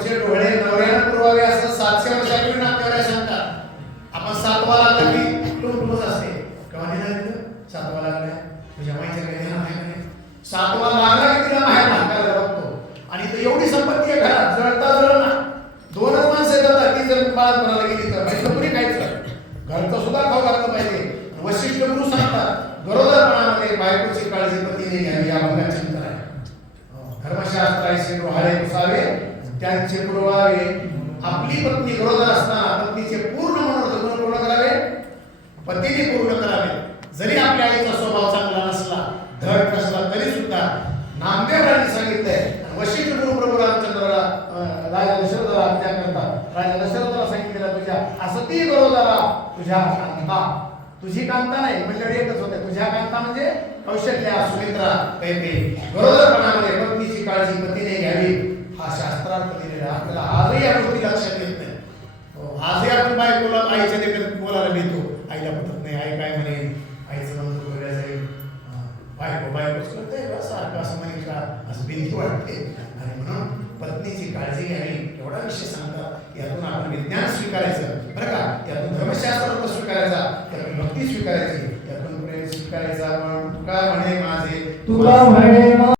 बायकोचे डोळे नवऱ्यानं पुरवावे असं 700 वर्षापूर्वी नातेवाईक सांगतात. आपण 7वा लागला की टुमटुमच असते. केव्हा निघाला तिथं 7वा लागलाय तुझ्या माईच्या काही ध्यान आहे नाही. 7वा लागला की तिला बाहेर हाकायला बघतो. आणि इथं एवढी संपत्ती आहे घरात, जळता जळना 2च माणसं येतात. ती जर बाळापणाला गेली तर म्हणजे पुरी खायचं, घरचं सुद्धा खाऊ घातलं पाहिजे. वशिष्ठ गुरु सांगतात गरोदरपणामध्ये बायकोची काळजी पतीने घ्यावी. या भागात चिंतन आहे. धर्मशास्त्राचे डोहाळे पुसावे त्यांचे पुरवावे. आपली पत्नी गरोदर असताना पत्नीचे पूर्ण मनोरथ पूर्ण करावे, पतीने पूर्ण करावे. जरी आपल्या आईचा स्वभाव चांगला नसला, धड नसला तरी सुद्धा नामदेवांनी सांगितलंय. वशिष्ठ गुरु प्रभू रामचंद्राला राजा दशरथाला आज्ञा करतात. राजा दशरथाला सांगितलेलं तुझ्या असती गरोदरा तुझ्या कांता. तुझी कांता नाही म्हणजे एकच होते. तुझ्या कांता म्हणजे कौशल्या, सुमित्रा, कैकेयी. गरोदरपणामध्ये पत्नीची काळजी पतीने घ्यावी हा शास्त्रार्थ दिलेला. आपल्याला आजही या गोष्टी लक्षात येत नाही. आजही आपण बायकोला आईच्या देखत बोलायला भेटतो. आईला पटत नाही, आई काय म्हणे, आईचं म्हणतो बोलायला जाईल, बायकोच करते सारखं असं म्हणे का, असं भीती वाटते. आणि म्हणून पत्नीची काळजी घ्यावी एवढा विषय सांगतात. यातून आपण विज्ञान स्वीकारायचं बरं का, यातून धर्मशास्त्र स्वीकारायचा, यातून भक्ती स्वीकारायची, यातून प्रेम स्वीकारायचा. पण तुका म्हणे माझे तुका म्हणे